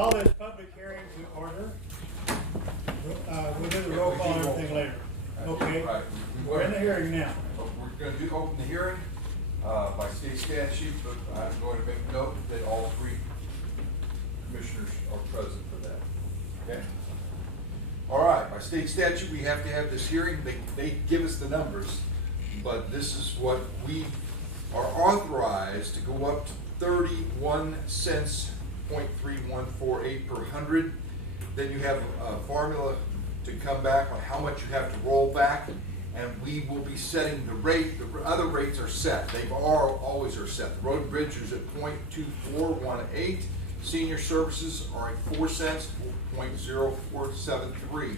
call this public hearing to order. We'll do the roll call and everything later. Okay, Right. we're in the hearing now. We're gonna open the hearing, by state statute, but I'm going to make note that all three commissioners are present for that, okay? All right, by state statute, we have to have this hearing, they give us the numbers, but this is what we are authorized to go up to 31 cents, 0.3148 per hundred. Then you have a formula to come back on how much you have to roll back, and we will be setting the rate. The other rates are set. They've always are set. The road and bridge is at 0.2418. Senior services are at 4 cents, 0.0473.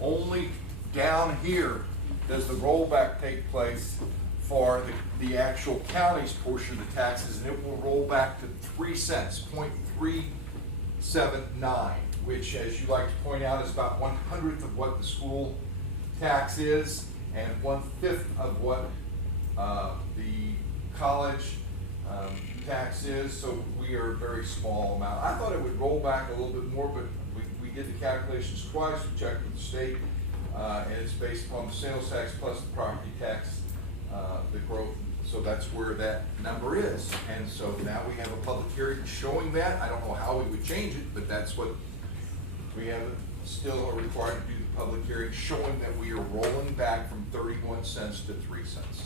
Only down here does the rollback take place for the actual county's portion of the taxes, and it will roll back to 3 cents, 0.379, which, as you like to point out, is about 1/100th of what the school tax is, and 1/5 of what the college tax is. So we are a very small amount. I thought it would roll back a little bit more, but we did the calculations twice. We checked with the state, and it's based upon the sales tax plus the property tax, the growth. So that's where that number is. And so now we have a public hearing showing that. I don't know how we would change it, but that's what we have. Still are required to do the public hearing showing that we are rolling back from 31 cents to 3 cents.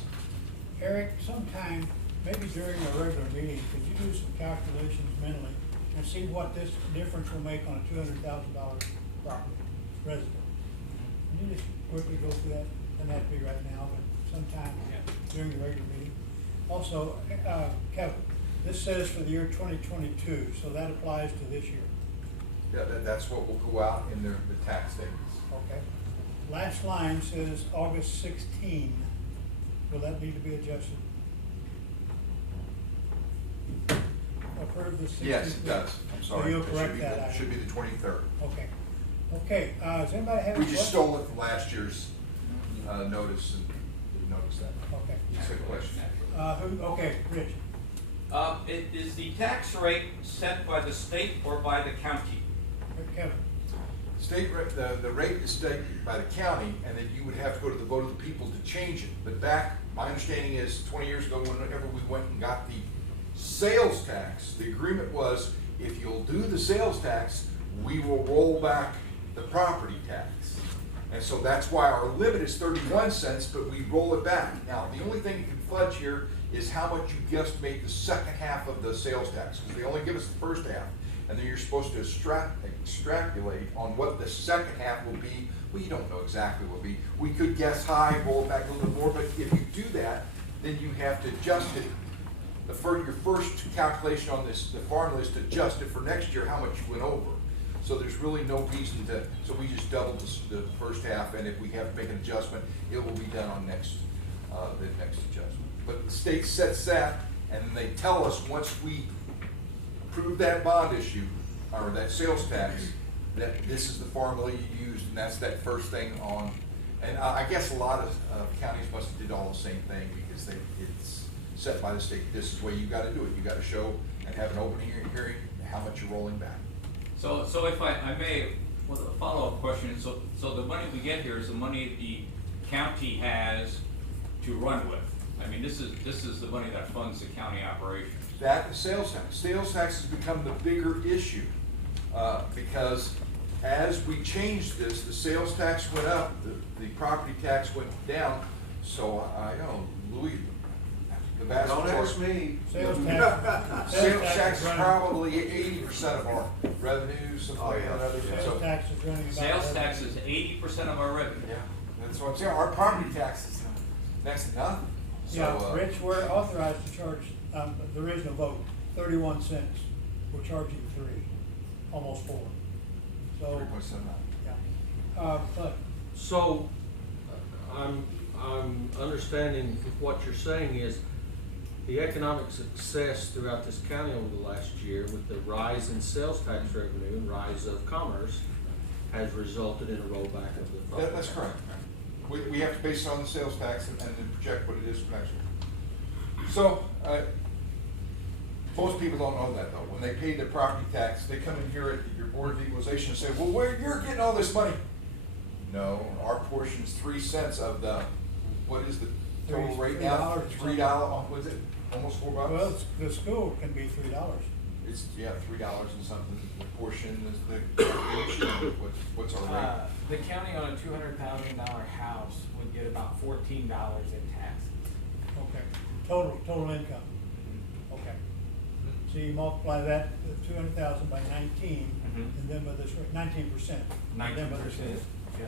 Eric, sometime, maybe during a regular meeting, could you do some calculations mentally and see what this difference will make on a $200,000 property resident? Can you just quickly go through that? Doesn't have to be right now, but sometime during the regular meeting. Also, Kevin, this says for the year 2022, so that applies to this year. Yeah, that's what will go out in the tax statements. Okay. Last line says August 16. Will that need to be adjusted? Approve the 16th? Yes, it does. I'm sorry. So you'll It should correct be that the- item. Should be the 23rd. Okay. Okay, does anybody have? We any just questions? stole it from last year's notice and didn't notice that. Okay. It's a question. Okay, Rich. Is the tax rate set by the state or by the county? Kevin. State, the rate is set by the county, and then you would have to go to the vote of the people to change it. But back, my understanding is 20 years ago, whenever we went and got the sales tax, the agreement was, if you'll do the sales tax, we will roll back the property tax. And so that's why our limit is 31 cents, but we roll it back. Now, the only thing you can fudge here is how much you guesstimate the second half of the sales tax, because they only give us the first half. And then you're supposed to extrapolate on what the second half will be. Well, you don't know exactly what it will be. We could guess high, roll it back a little bit more, but if you do that, then you have to adjust it. Your first calculation on this, the formula is to adjust it for next year, how much you went over. So there's really no reason to, so we just doubled the first half, and if we have to make an adjustment, it will be done on the next adjustment. But the state sets that, and then they tell us once we approve that bond issue, or that sales tax, that this is the formula you use, and that's that first thing on. And I guess a lot of counties must have did all the same thing, because it's set by the state. This is the way you gotta do it. You gotta show and have an open hearing how much you're rolling back. So if I may, with a follow-up question, so the money we get here is the money the county has to run with. I mean, this is the money that funds the county operations. That is sales tax. Sales tax has become the bigger issue, because as we changed this, the sales tax went up, the property tax went down. So I know, Louis, the vast Don't majority. ask me. Sales tax. Sales tax is running- probably 80% of our revenue, something like that. Sales So, tax is running about. Sales tax is 80% of our revenue. yeah, that's what I'm saying. Our property tax is next to nothing. So, Yeah, Rich, we're authorized to charge, the original vote, 31 cents. We're charging 3, almost 4. So, 3.79. yeah. But, So, I'm understanding what you're saying is the economic success throughout this county over the last year with the rise in sales tax revenue and rise of commerce has resulted in a rollback of the property. That's correct. We have to base it on the sales tax and then project what it is for next year. So, Most people don't know that though. When they pay their property tax, they come in here at your Board of Equalization and say, well, where, you're getting all this money. No, our portion is 3 cents of the, what is the total rate now? $3. $3, what is it? Almost $4? Well, the school can be $3. It's, yeah, $3 and something. The portion is the, what's our rate? The county on a $200,000 house would get about $14 in taxes. Okay, total income. Okay. So you multiply that, the 200,000 by 19, Mhm. and then by this, 19%. and then by this rate. 19%, yeah,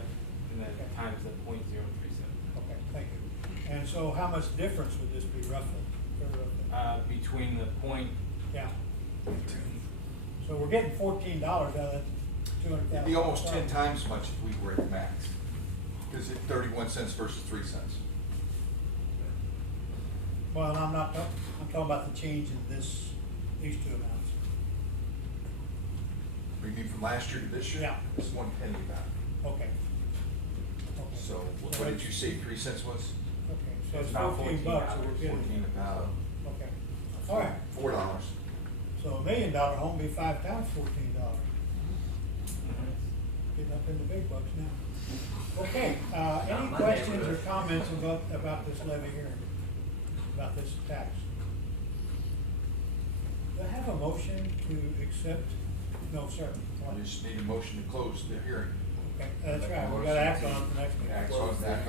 and then Okay. times the .037. Okay, thank you. And so how much difference would this be roughly? Very roughly? Between the point, Yeah. So we're getting $14 out of that 200,000. It'd be almost 10 times as much if we were at max. Because it's 31 cents versus 3 cents. Well, I'm not, I'm talking about the change in these two amounts. We mean from last year to this year? Yeah. It's 1 penny back. Okay. Okay. So what did you say 3 cents was? Okay, so it's It's about $14 that we're $14. getting. 14 about. Okay, all right. $4. So $1 million home be 5 times $14. Getting up in the big bucks now. Okay, any my questions or neighborhood. comments about this levy hearing, about this tax? Do I have a motion to accept? No, sir. We just need a motion to close the hearing. Okay, that's right, we gotta act on it the next meeting. Act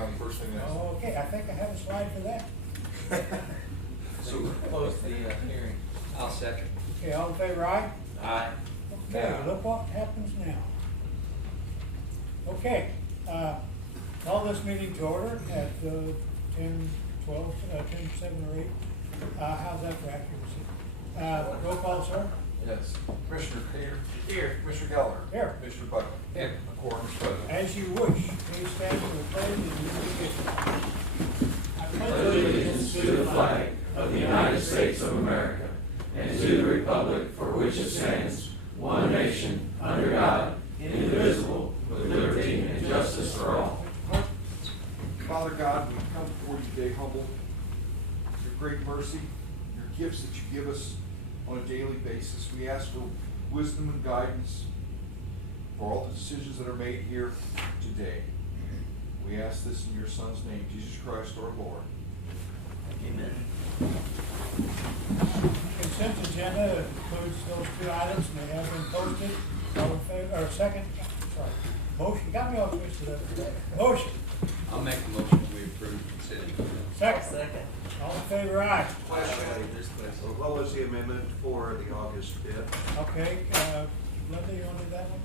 on the first thing that's. Oh, okay, I think I have a slide for that. So, Close the hearing. I'll second. Okay, all in favor, aye? Aye. Okay, Now. look what happens now. Okay, call this meeting to order at 10, 12, 10, 7 or 8. How's that for accuracy? Roll call, sir? yes, Commissioner Peter. Here. Commissioner Geller. Here. Commissioner Butler. Here. A quorum is present. As you wish, please stand for the pledge and you begin. Allegiance to the flag of the United States of America and to the republic for which it stands, one nation, under God, indivisible, with liberty and justice for all. Father God, we come before you today humble. Your great mercy, your gifts that you give us on a daily basis. We ask for wisdom and guidance for all the decisions that are made here today. We ask this in your Son's name, Jesus Christ our Lord. Amen. Consent agenda includes those 2 items and they have been posted. All in favor, or second, sorry, motion, got me all twisted up. Motion, I'll make a motion we approve consent agenda. second. All in favor, aye. What was the amendment for the August 5th? Okay, Linda, you want to do that one?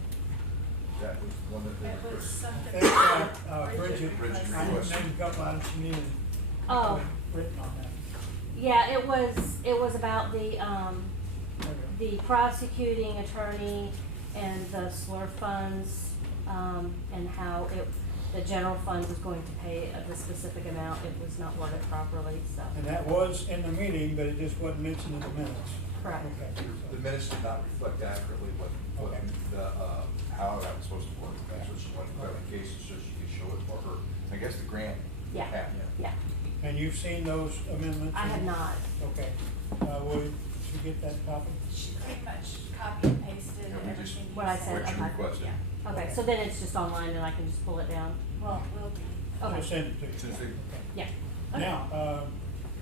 That was one that they It was were. something. I think, Bridget, Bridget I requested. named a couple items she needed. Oh. Written on that. Yeah, it was about the, There we go. the prosecuting attorney and the SLUR funds, and how the general fund was going to pay the specific amount. It was not worded properly, so. And that was in the meeting, but it just wasn't mentioned in the minutes. Correct. Okay. The minutes did not reflect accurately what Okay. how that was supposed to work. That's what she wanted clarification so she could show it for her, I guess the grant. Yeah, happened. yeah. And you've seen those amendments? I have not. Okay. Will you get that copy? She pretty much copy and pasted Yeah, we just- everything you What I said, What you okay. requested. Yeah. Okay, so then it's just online and I can just pull it down? Well, will be. We'll Okay, send it to you. Since they- Okay. yeah. Okay. Now,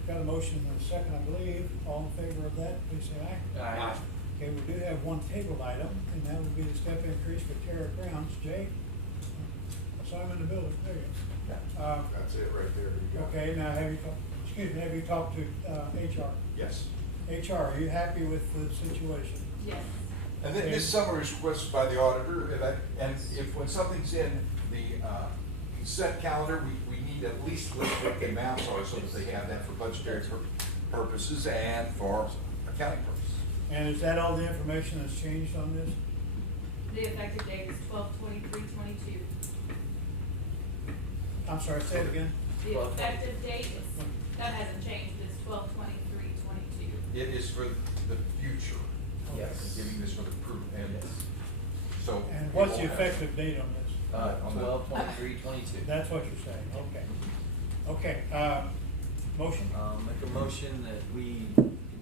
got a motion and a second, I believe. All in favor of that, please say aye. Aye. Okay, we do have one table item, and that would be the step increase for Tara Grounds. Jay? I saw him in the building, there you go. That's it right there. You got it. Okay, now have you talked to HR? Yes. HR, are you happy with the situation? Yes. And then this summary is requested by the auditor, and if, when something's in the consent calendar, we need to at least list what the amounts are so that they have that for budgetary purposes and for accounting purposes. And is that all the information that's changed on this? The effective date is 12/23/22. I'm sorry, say it again. The effective date is, that hasn't changed, it's 12/23/22. It is for the future. Yes. Giving this for the proof, and so. And what's the we won't have- effective date on this? On the- 12/23/22. That's what you're saying, okay. Okay, motion? Make a motion that we,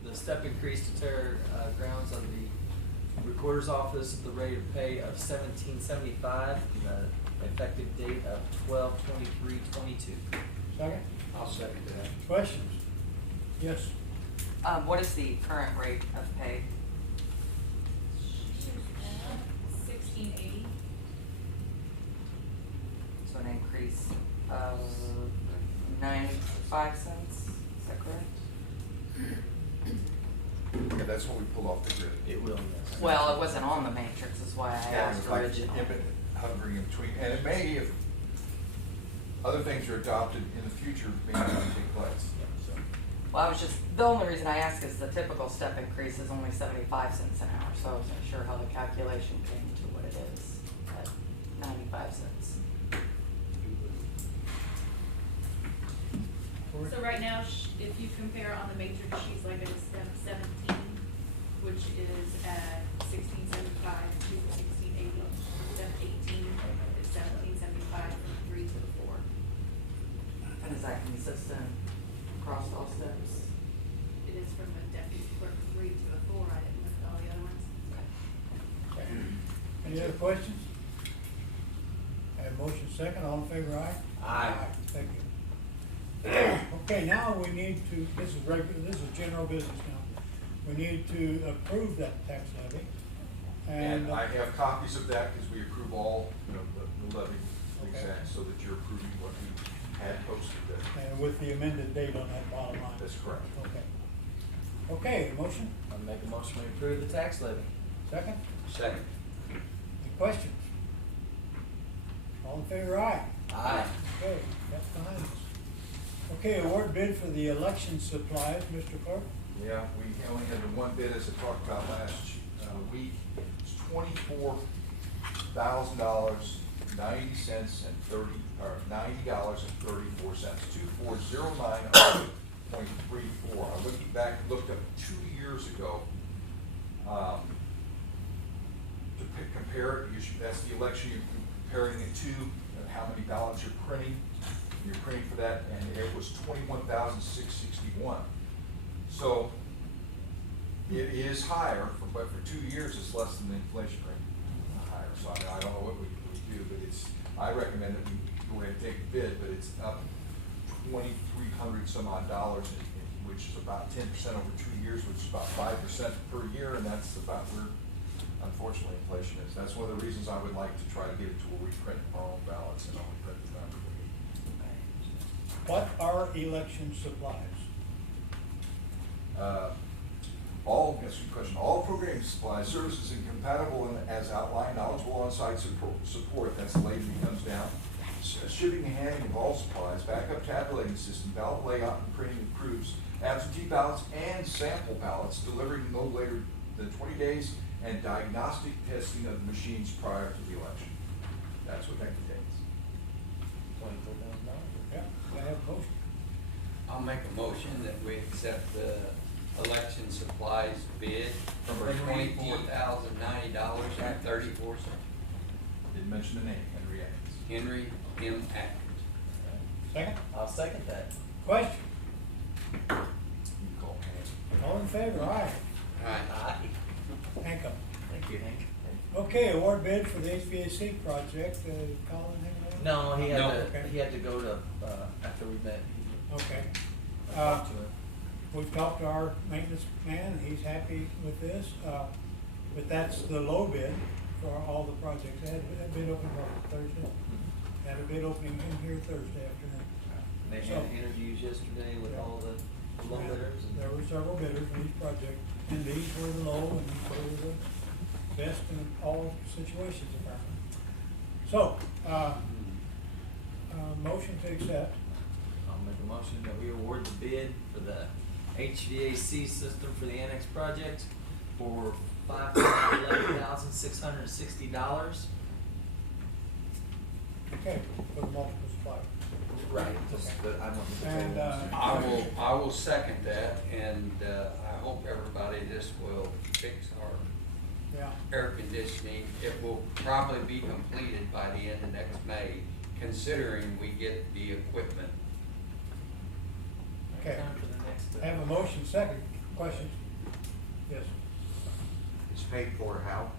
the step increase to tear grounds of the recorder's office at the rate of pay of $17.75, the effective date of 12/23/22. Second, I'll second that. questions? Yes, What is the current rate of pay? 1680. So an increase of 95 cents, is that correct? Yeah, that's what we pull off the grid. It will, yes. Well, it wasn't on the matrix, is why I Yeah, asked it's like originally. hovering in between, and it may, if other things are adopted in the future, may not take place. So, Well, I was just, the only reason I ask is the typical step increase is only 75 cents an hour, so I wasn't sure how the calculation came to what it is at 95 cents. So right now, if you compare on the matrix, she's like at a step 17, which is at 1675, and she's at 1680. Step 18 is 1775 from 3 to the 4. And is that consistent across all steps? It is from the deputy clerk 3 to the 4. I didn't look at all the other ones. any other questions? I have motion second, all in favor, aye? Aye. Thank you. Okay, now we need to, this is general business now. We need to approve that tax levy. And I have copies of that, because we approve all, the levy Okay. exact, so that you're approving what we had posted there. And with the amended date on that bottom line. That's correct. Okay. Okay, motion, I'll make a motion to approve the tax levy. second, Second. any questions? All in favor, aye? Aye. Okay, that's behind us. Okay, award bid for the election supplies, Mr. Clerk? Yeah, we only had the one bid, as I talked about last week. It's $24,000, 90 cents and $90.34, 2409.34. I looked up 2 years ago, to compare it, because that's the election you're comparing it to, and how many ballots you're printing. You're printing for that, and it was 21,661. So it is higher, but for 2 years, it's less than the inflation rate higher. So I don't know what we do, but I recommend that we go ahead and take a bid, but it's up $2,300 some odd dollars, which is about 10% over 2 years, which is about 5% per year, and that's about where, unfortunately, inflation is. That's one of the reasons I would like to try to get it to where we print our own ballots and only print the number we need. What are election supplies? That's a good question. All programming supplies, services incompatible and as outlined, knowledgeable on-site support, that's the lady who comes down. Shipping and handling of all supplies, backup tabulating system, ballot layout and printing of proofs, absentee ballots and sample ballots, delivering no later than 20 days, and diagnostic testing of the machines prior to the election. That's what that contains. $24,000. Yeah, I have a motion. I'll make a motion that we accept the election supplies bid for $24,090.34. Didn't mention the name, Henry Atkins. Henry M. Atkins. Second, I'll second that. question, You can call Hank. all in favor, aye? Aye. Aye. Hankum. Thank you, Hank. Okay, award bid for the HVAC project, Colin, anything? No, he No. had to go to, after we met. Okay. I talked to him. We've talked to our maintenance man, and he's happy with this, but that's the low bid for all the projects. They had a bid opening on Thursday, had a bid opening in here Thursday afternoon. They So- had interviews yesterday with all the low bidders. and- There were several bidders in each project, and these were the low, and these were the best in all situations apparently. So, motion to accept, I'll make a motion that we award the bid for the HVAC system for the annex project for $511,660. okay, for the multiple suppliers. Right. But I want the And, total. I will second that, and I hope everybody just will fix our Yeah, air conditioning. It will probably be completed by the end of next May, considering we get the equipment. okay. Time for the next, Have a motion, second, questions? Yes, It's paid for how?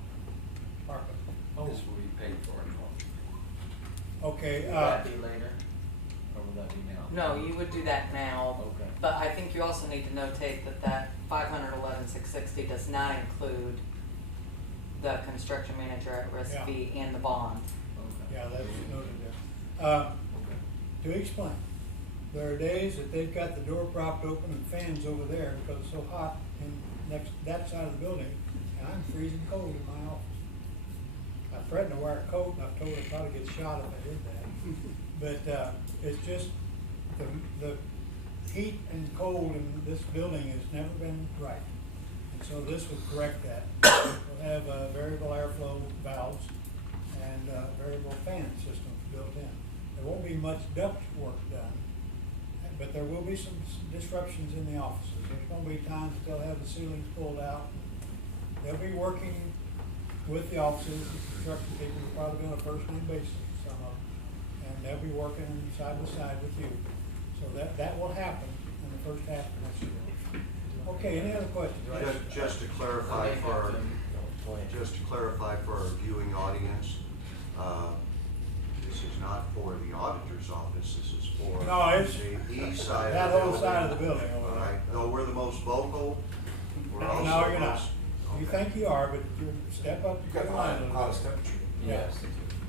ARPA. This will be paid for in full. Okay, Would that be later, or would that be now? No, you would do that now. Okay. But I think you also need to notate that 511,660 does not include the construction manager at risk Yeah. fee and the bond. Okay. yeah, that's noted there. Okay. To explain, there are days that they've got the door propped open and fans over there because it's so hot in that side of the building, and I'm freezing cold in my office. I threatened to wear a coat, and I've told her I'd probably get shot if I did that. But, it's just, the heat and cold in this building has never been right. And so this would correct that. We'll have, variable airflow valves and, variable fan systems built in. There won't be much duct work done, but there will be some disruptions in the offices. There's gonna be times that they'll have the ceilings pulled out. They'll be working with the offices, the construction people will probably be on a first-name basis, some of them. And they'll be working side by side with you. So that will happen in the first half of next year. Okay, any other questions? Just to clarify for, our viewing audience, this is not for the auditor's office, this is for No, it's the east side that of the whole building. side of the building over All there. right, though we're the most vocal, we're also. No, you're not. most- You okay. think you are, but you step up You to got the the line a little hottest bit. temperature. Yeah. Yes.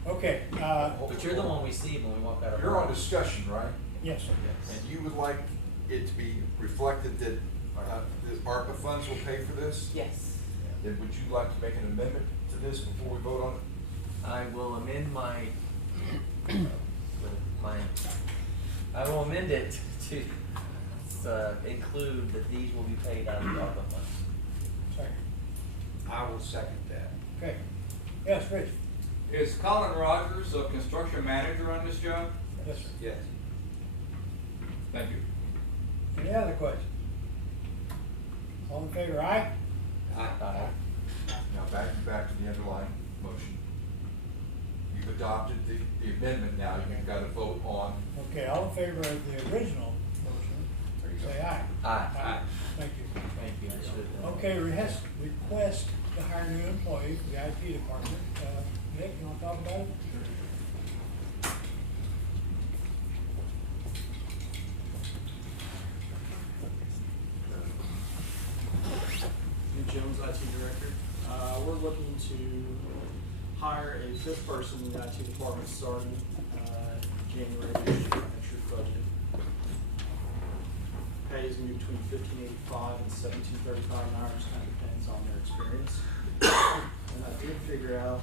Okay, But you're the one we see when we walk out of. You're our on office. discussion, right? yes, sir. Yes. And you would like it to be reflected that, the ARPA funds will pay for this? Yes. Then would you like to make an amendment to this before we vote on it? I will amend I will amend it to include that these will be paid out of the ARPA funds. Second. I will second that. Okay. Yes, Rich? Is Colin Rogers a construction manager on this job? Yes, sir. Yes. Thank you. Any other questions? All in favor, aye? Aye. Now, back to the underlying motion. You've adopted the amendment now, you've got to vote on. Okay, all in favor of the original motion, say aye. Aye. Thank you. Thank you. I should have done Okay, request to hire a new employee for the IT department. Nick, you wanna talk about it? Nick Jones, IT Director. We're looking to hire a fifth person in the IT department starting January this year, next year's budget. Pay is gonna be between $15.85 and $17.35 an hour, just kind of depends on their experience. And I did figure out,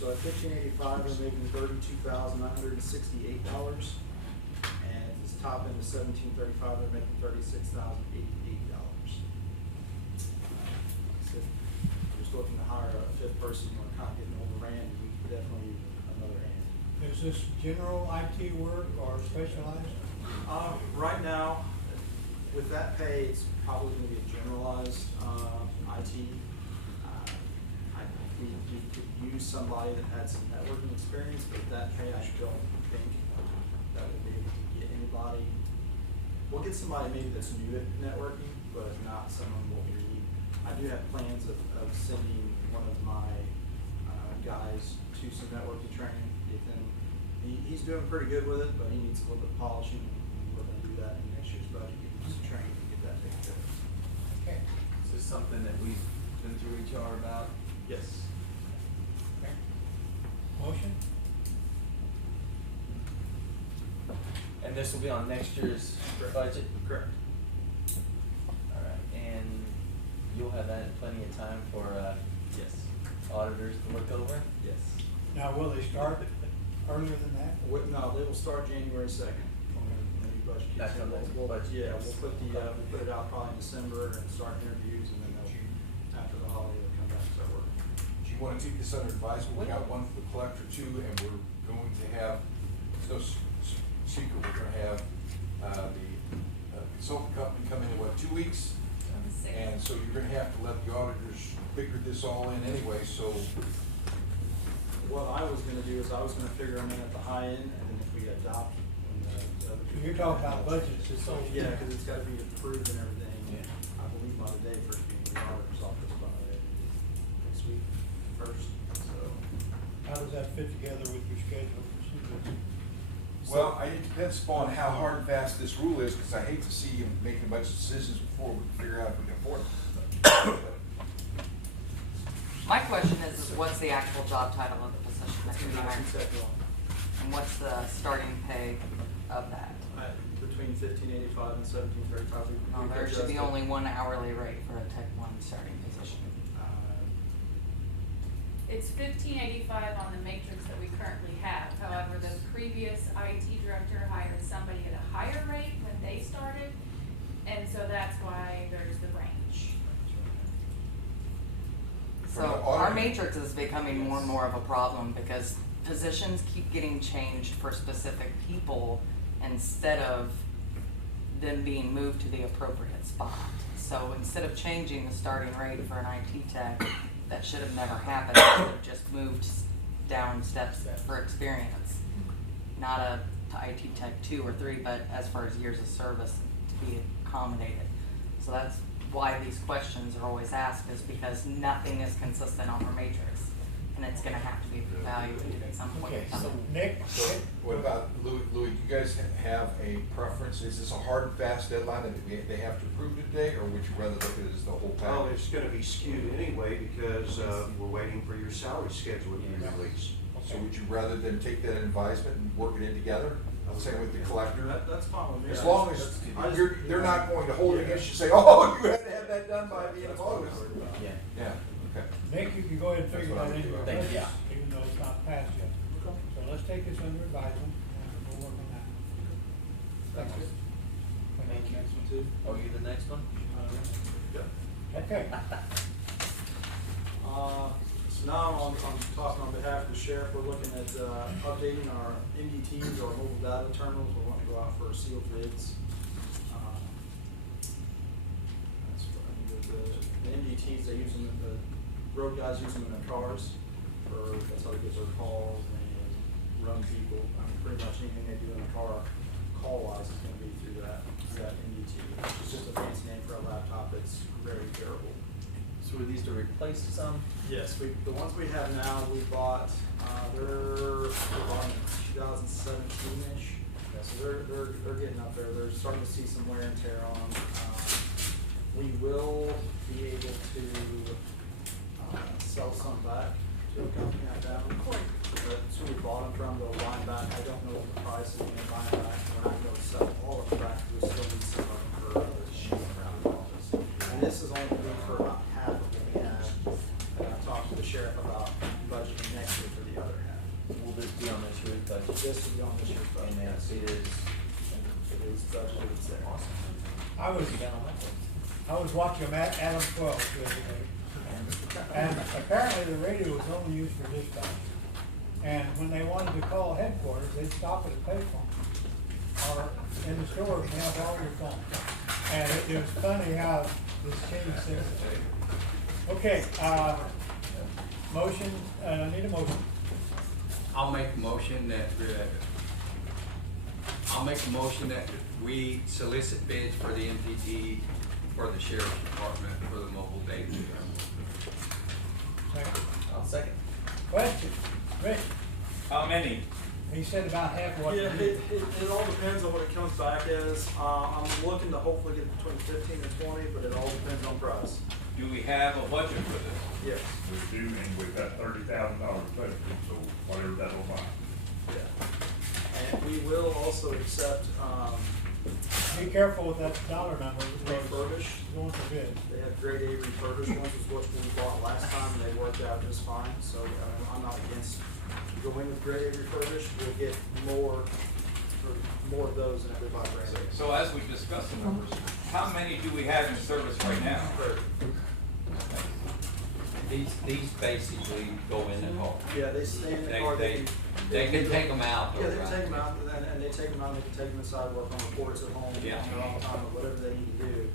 so at $15.85, we're making $32,968. And if it's top end of $17.35, they're making $36,088. Just looking to hire a fifth person, we're kind of getting overran, we could definitely use another hand. Is this general IT work or specialized? Right now, with that pay, it's probably gonna be a generalized, IT. We could use somebody that had some networking experience, but that pay, I don't think that would be able to get anybody. We'll get somebody maybe that's new at networking, but not someone what we need. I do have plans of sending one of my, guys to some networking training, get them, he's doing pretty good with it, but he needs a little bit of polishing, and we're gonna do that in next year's budget, get him some training to get that taken care of. Okay. Is this something that we've been through HR about? Yes. Okay. Motion? And this will be on next year's Correct. budget? Correct. All right, and you'll have that in plenty of time for, Yes. auditors to look over? Yes. Now, will they start earlier than that? No, they will start January 2nd, when the new budget kicks That's in. when the We'll- budget Yeah, kicks. we'll put it out probably in December and start interviews, and then they'll, after the holiday, they'll come back and start working. Do you want to take this under advisement? We got one for the collector too, and we're going to have, no secret, we're going to have, the consultant company come in 2 weeks? On the sixth. And so you're gonna have to let the auditors figure this all in anyway, so. What I was gonna do is I was gonna figure them in at the high end, and then if we adopt, when the other. So you're talking about budgets, it's So, yeah, cause it's gotta be approved and everything, Yeah. I believe by the day for January the auditor's office by next week, first, so. How does that fit together with your schedule? Well, it depends upon how hard and fast this rule is, because I hate to see you making a bunch of decisions before we can figure out if we can afford them. My question is what's the actual job title of the position that can be hired? And what's the starting pay of that? Between $15.85 and $17.35. No, there should be only one hourly rate for a Tech 1 starting position. It's $15.85 on the matrix that we currently have. However, the previous IT director hired somebody at a higher rate when they started, and so that's why there's the range. So our matrix is becoming more and more of a problem because positions keep getting changed for specific people instead of them being moved to the appropriate spot. So instead of changing the starting rate for an IT tech, that should have never happened. It should have just moved down steps for experience. Not a IT tech 2 or 3, but as far as years of service to be accommodated. So that's why these questions are always asked, is because nothing is consistent on our matrix. And it's gonna have to be evaluated at some point in time. So Nick? So what about Louis, do you guys have a preference? Is this a hard and fast deadline that they have to approve today, or would you rather look at it as the whole Well, package? it's gonna be skewed anyway because, we're waiting for your salary schedule to be released. So would you rather than take that advisement and work it in together? Same with the collector? That's fine with me. As long as I just- they're not going to hold it against you, say, oh, you had to have that done by the end of August. Yeah. Yeah, okay. Nick, you can go ahead and figure that into your Thank you. budget, even though it's not passed yet. So let's take this under advisement, and we'll work on that. That's good. Thank you. Next one too. Oh, you the next one? Okay. So now I'm talking on behalf of the sheriff. We're looking at updating our MDTs, our mobile data terminals. We want to go out for sealed bids. That's what I mean, the MDTs, they use them, the road guys use them in their cars that's how they get their calls and run people. I mean, pretty much anything they do in a car, call-wise, is gonna be through that MDT. It's just a fancy name for a laptop that's very terrible. So are these to replace some? Yes, the ones we have now, we bought, they're bought in 2017-ish. Yeah, so they're getting up there. They're starting to see some wear and tear on them. We will be able to sell some back to a company like that. That's who we bought them from. They'll buy them back. I don't know what the price is when they buy them back. We're not going to sell all of them back. We still need some of them for other shit around the office. And this is only going to be for about half of what we have. And I talked to the sheriff about budgeting next year for the other half. Will this be on this year's budget? This will be on this year's budget. And then yes. it is. It is budgeted, it's there. Awesome. I was watching Adam 12 the other day, and apparently the radio was only used for dispatch. And when they wanted to call headquarters, they'd stop at a payphone, or in the store and have all your phones. And it was funny how this changed things. Okay, motion, I need a motion. I'll make a motion that we solicit bids for the MPT for the sheriff's department for the mobile data terminal. Second. I'll second. Question, Rich, How many? he said about half what. Yeah, it all depends on what it comes back as. I'm looking to hopefully get between 15 and 20, but it all depends on price. Do we have a budget for this? Yes. We do, and we've got $30,000 budget, so whatever that'll buy. Yeah. And we will also accept, Be careful with that dollar number. refurbished. Going for bid. They have grade A refurbished ones, is what we bought last time, and they worked out just fine, so I'm not against going with grade A refurbished. We'll get more of those than everybody brand new. So as we discussed the numbers, how many do we have in service right now? These basically go in the car. Yeah, they stay in the They- car. they- they can take 'em out, though, Yeah, they right? can take them out, and they take them out, they can take them inside, work on reports at home, Yeah. on their own time, or whatever they need to do.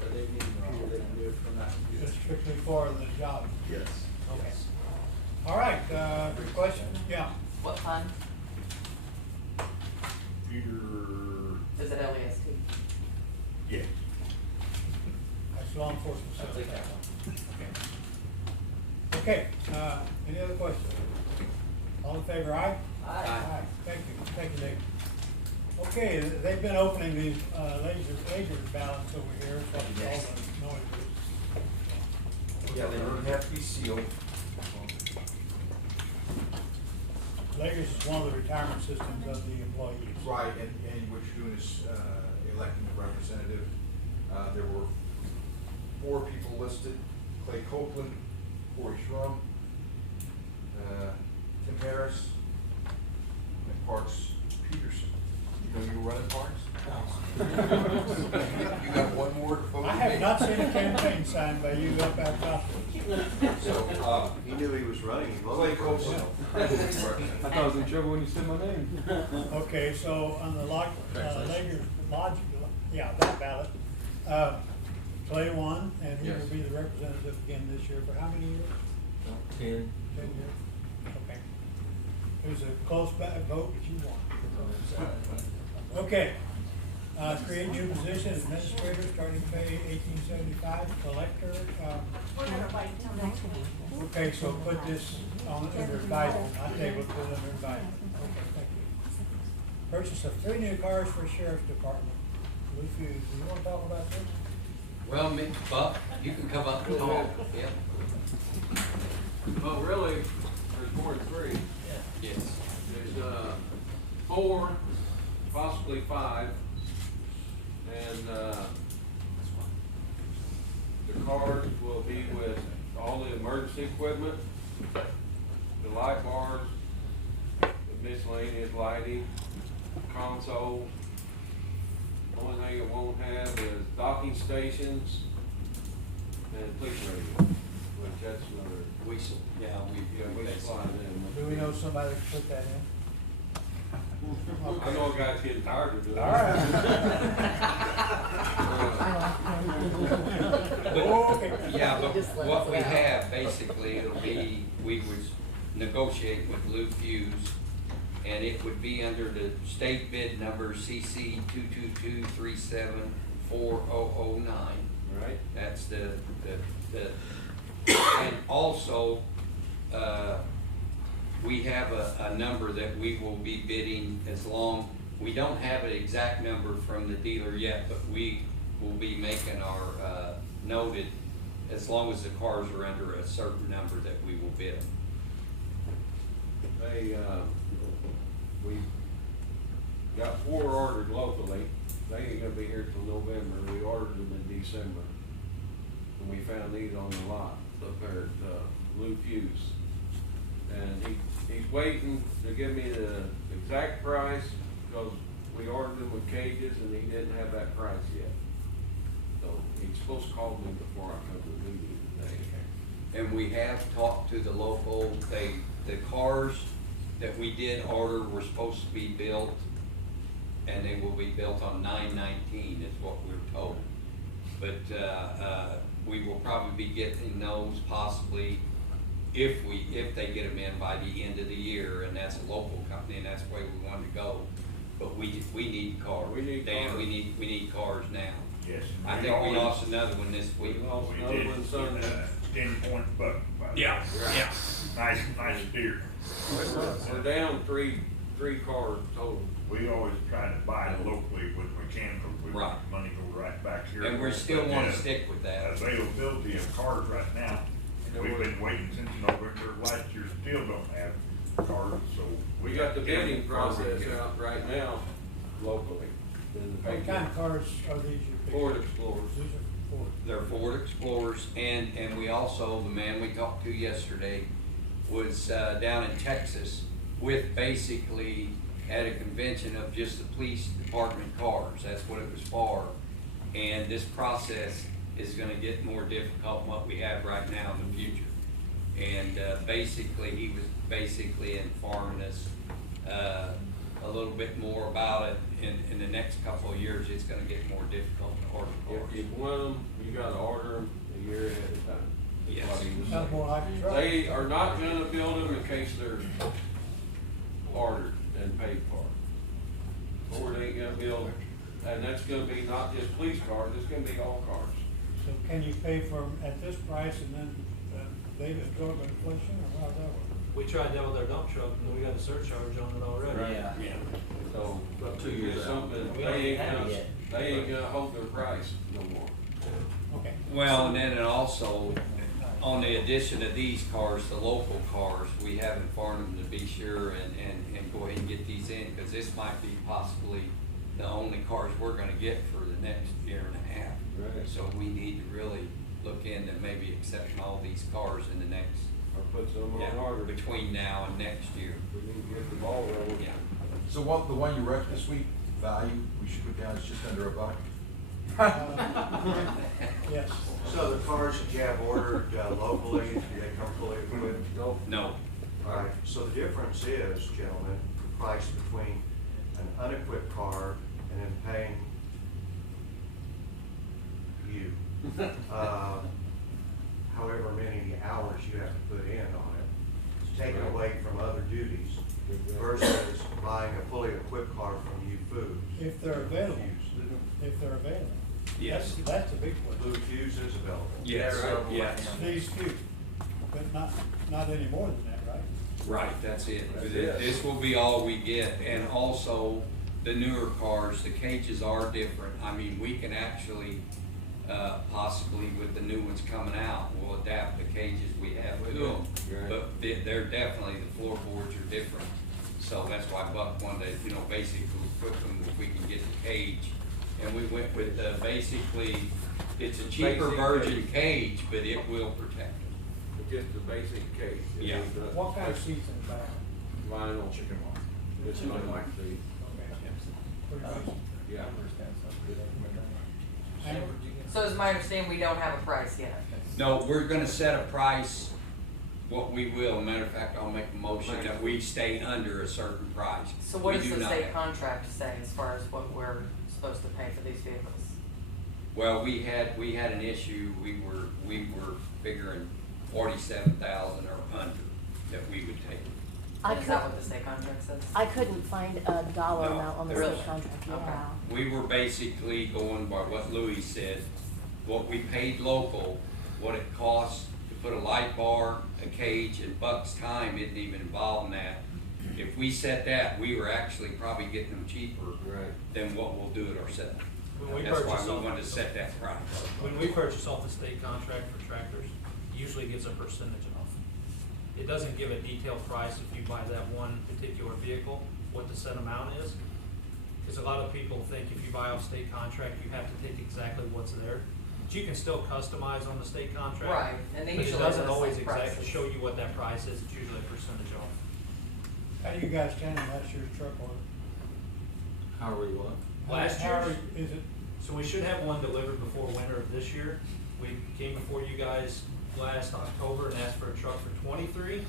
But they need a computer, they can do it from that computer. Just strictly for the job. Yes. Okay. All right, question? Yeah. What fund? Either, Is it LEST? yeah. I law enforcement I'll sales take that tax. one. Okay, any other questions? All in favor, aye? Aye. Thank you, Nick. Okay, they've been opening these, laser ballots over here, so all the noises. Yeah, they don't have to be sealed. Lasers is one of the retirement systems of the employees. Right, and what you're doing is, electing a representative. There were 4 people listed: Clay Copeland, Corey Schrum, Tim Harris, and Parks Peterson. You know you were running Parks? You got one more to vote? I have not seen a campaign sign by you up at Costco. So, He knew he was running, he Clay voted for Copeland. himself. I thought I was in trouble when you said my name. Okay, so on the Laser Lodge, yeah, that ballot, Clay won, and he will Yes. be the representative again this year for how many years? 10. 10 years? Okay. It was a close vote, but you won. Okay, create new position, administrator, starting pay 1875, collector, We're gonna wait until next week. okay, so put this on under advisement, I table it, put it under advisement. Okay, thank you. Purchase of 3 new cars for sheriff's department. Lou Fuse, do you wanna talk about this? Well, Buck, you can come up and talk, yeah. Well, really, there's more than 3. Yes. There's, 4, possibly 5. And, the cars will be with all the emergency equipment, the light bars, the miscellaneous lighting, console. Only thing it won't have is docking stations and police radio, which that's another. Weasel, yeah, Yeah, we supply them. Do we know somebody that can put that in? I know a guy's getting tired of doing it. All right. Okay. Yeah, but what we have, basically, it'll be, we would negotiate with Lou Fuse, and it would be under the state bid number CC 222-374-009. Right. That's the, and also, we have a number that we will be bidding as long, we don't have an exact number from the dealer yet, but we will be making our, noted, as long as the cars are under a certain number that we will bid them. They, we got 4 ordered locally. They ain't gonna be here till November. We ordered them in December. And we found these on the lot up there at, Lou Fuse. And he's waiting to give me the exact price, because we ordered them with cages and he didn't have that price yet. So he's supposed to call me before I come to the meeting today. And we have talked to the local, the cars that we did order were supposed to be built, and they will be built on 9/19 is what we're told. But, we will probably be getting those possibly if they get them in by the end of the year, and that's a local company, and that's the way we want to go. But we need cars. We need Dan, cars. we need cars now. Yes. I think we lost another one this week. We lost We another did, one Sunday. 10-point buck. by the Yeah, way. yeah. Nice deer. We're down three cars total. We always try to buy locally with mechanical, we Right. want money go right back here. And we still But, wanna stick with that. Availability of cars right now, we've been waiting since November of last year, still don't have cars, so. We got the bidding process out right now locally. in the What kind of cars are these you picked? Ford Explorers. These are Ford. They're Ford Explorers, and we also, the man we talked to yesterday was, down in Texas with basically at a convention of just the police department cars, that's what it was for. And this process is gonna get more difficult than what we have right now in the future. And, basically, he was basically informing us, a little bit more about it. In the next couple of years, it's gonna get more difficult to order cars. If you want them, you gotta order them a year ahead of time. That's Yes. what he was Sounds more like a saying. truck. They are not gonna build them in case they're ordered and paid for. Ford ain't gonna build, and that's gonna be not just police cars, it's gonna be all cars. So can you pay for them at this price and then, they absorb inflation, or how's that work? We tried that with our dump truck, and we got a surcharge on it already. Yeah. So, About 2 years it's out. something, We they don't ain't have it gonna, yet. they ain't gonna hold their price no more. Okay. Well, and then it also, on the addition of these cars, the local cars, we have informed them to be sure and go ahead and get these in, because this might be possibly the only cars we're gonna get for the next year and a half. Right. So we need to really look into maybe accepting all these cars in the next, Or put some on order. between now and next year. We need to get the ball rolling. Yeah. So what, the one you wrecked this week, value, we should put down is just under $1. Yes. So the cars that you have ordered locally, do they come fully equipped? No. No, All right, so the difference is, gentlemen, the price between an unequipped car and then paying you, however many hours you have to put in on it, it's taken away from other duties versus buying a fully equipped car from U Foods. If they're available, if they're available. Yes. That's the big one. Blue Fuse is available. yes, They're yes. These few, but not any more than that, right? Right, that's it. That's But it. this will be all we get, and also the newer cars, the cages are different. I mean, we can actually, possibly with the new ones coming out, we'll adapt the cages we have to them. Right. But they're definitely, the floorboards are different. So that's why Buck wanted to, basically put them, if we can get the cage. And we went with, basically, it's a cheaper Basic virgin cage, but it will protect them. Just the basic case. It Yeah. ain't the- What kind of seats in the back? Vinyl. Chicken wire. It's not like the, Pretty basic. yeah. Amber? So is my understanding we don't have a price yet? No, we're gonna set a price, what we will, matter of fact, I'll make a motion that we stay under a certain price. So what We does do the not state have- contract say as far as what we're supposed to pay for these vehicles? Well, we had an issue, we were figuring 47,000 or under that we would take. Is that what the state contract says? I couldn't find a dollar No, amount on the there state isn't. contract, Okay. yeah. We were basically going by what Louis said, what we paid local, what it costs to put a light bar, a cage, and Buck's time isn't even involved in that. If we set that, we were actually probably getting them cheaper Right. than what we'll do it ourselves. When we That's why purchase we off- wanted to set that price. When we purchase off the state contract for tractors, usually gets a percentage off. It doesn't give a detailed price if you buy that one particular vehicle, what the set amount is. Because a lot of people think if you buy off state contract, you have to take exactly what's there. But you can still customize on the state contract. Right, and they but usually it doesn't list always like exactly prices. show you what that price is, it's usually a percentage off. How do you guys stand on last year's truck order? How are we what? Last How year's? is it, So we should have one delivered before winter of this year. We came before you guys last October and asked for a truck for 23,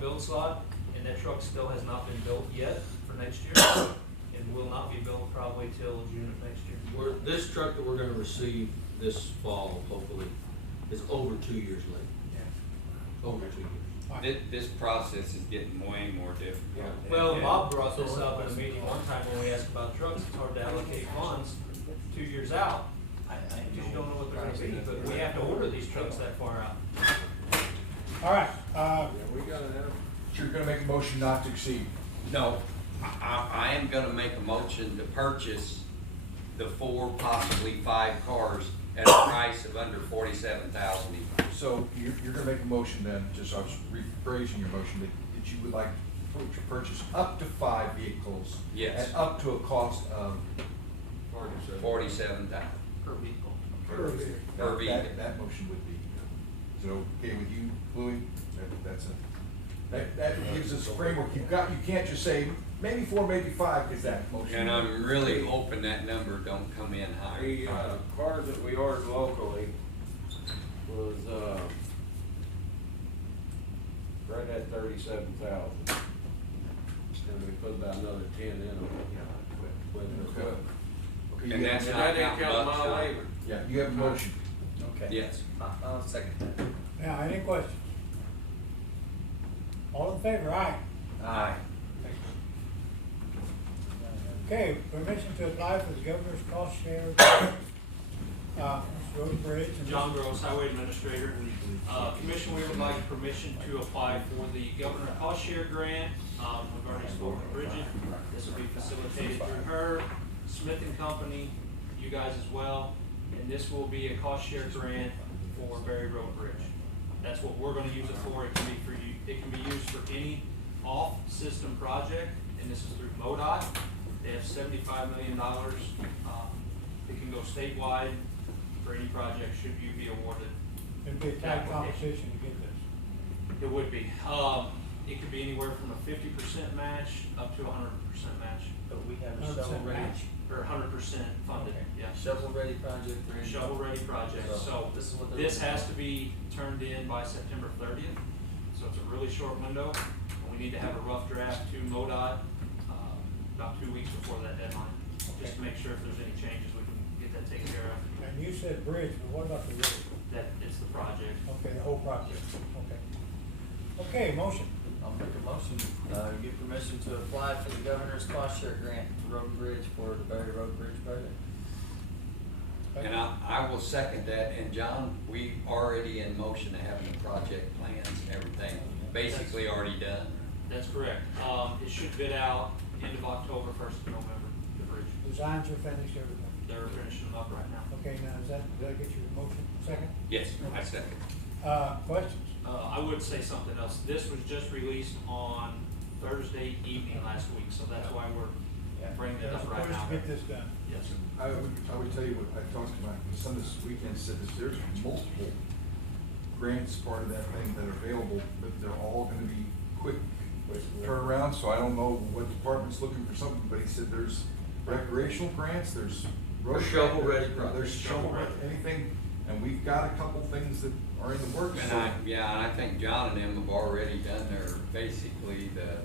build slot, and that truck still has not been built yet for next year, and will not be built probably till June of next year. This truck that we're gonna receive this fall, hopefully, is over 2 years late. Yeah. Over 2 years. This process is getting way more difficult. Well, Bob brought this up in a meeting one time when we asked about trucks, it's hard to allocate funds 2 years out. Because you don't know what they're gonna be, but we have to order these trucks that far out. all right, Yeah, we gotta have. So you're gonna make a motion not to exceed. No, I am gonna make a motion to purchase the 4, possibly 5 cars at a price of under 47,000 each. So you're gonna make a motion then, just I was rephrasing your motion, that you would like to purchase up to 5 vehicles. Yes. At up to a cost of. 47,000 Per vehicle. Per vehicle. Per vehicle. That motion would be, is it okay with you, Louis? That gives us a framework. You can't just say, maybe 4, maybe 5, because that motion. And I'm really hoping that number don't come in higher. The, cars that we ordered locally was, right at 37,000. And we put about another 10 in them. With the Okay. Okay, And you that's have- not that didn't counting count Buck's my time. labor. Yeah, you have a motion. Okay. Yes. I'll second that. now, any questions? All in favor, aye? Aye. Okay, permission to apply for the governor's cost share. Road Bridge. and- John Gross, Highway Administrator. Commission, we would like permission to apply for the Governor Cost Share Grant. We've already spoken to Bridget. This will be facilitated through her, Smith and Company, you guys as well. And this will be a cost share grant for Berry Road Bridge. That's what we're gonna use it for. It can be for you, it can be used for any off-system project, and this is through MoDOT. They have $75 million. It can go statewide for any project should you be awarded. It'd be a tight competition to get this. It would be. It could be anywhere from a 50% match up to a 100% match. But we have a 100% shovel ready, match. Or 100% funded, yeah. shovel ready project ready. Shovel ready project, so This is what they're this looking has for. to be turned in by September 30th, so it's a really short window. And we need to have a rough draft to MoDOT, about 2 weeks before that deadline, just to make sure if there's any changes, we can get that taken care of. And you said bridge, but what about the road? That, it's the project. Okay, the whole project, okay. Okay, motion. I'll make a motion, give permission to apply for the governor's cost share grant to Road and Bridge for the Berry Road Bridge project. And I will second that, and John, we already in motion of having the project plans, everything, basically already done. That's correct. It should bid out end of October, 1st of November, the bridge. Designs are finished, everything. They're finishing them up right now. Okay, now, did that get your motion second? Yes, I second. Questions? I would say something else. This was just released on Thursday evening last week, so that's why we're bringing it up right Supposed now. to get this done. Yes. I would tell you what, I talked to my son this weekend, said that there's multiple grants part of that thing that are available, but they're all gonna be quick turnaround, so I don't know what department's looking for something, but he said there's recreational grants, there's road. Shovel-ready There's projects. shovel-ready, anything, and we've got a couple things that are in the works. And I think John and them have already done their, basically the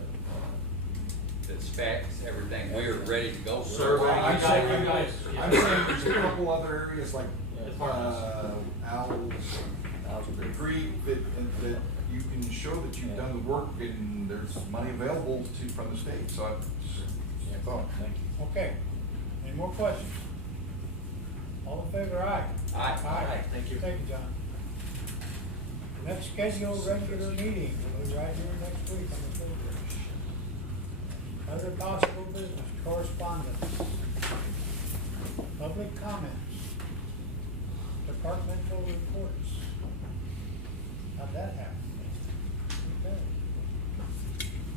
specs, everything, we're ready to go. Survey. Well, I'm saying, You guys- I'm saying there's a couple other areas like, Departments. Owl's Creek, that you can show that you've done the work and there's money available from the state, so I thought. Thank you. Okay, any more questions? All in favor, aye? Aye. Aye. Thank you. Thank you, John. Next scheduled regular meeting will be right here next week on the 3rd. Other possible business, correspondence, public comments, departmental reports. How'd that happen? Okay.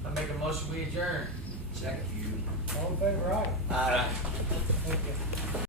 I make a motion, we adjourn. Second. All in favor, aye? Aye. Thank you.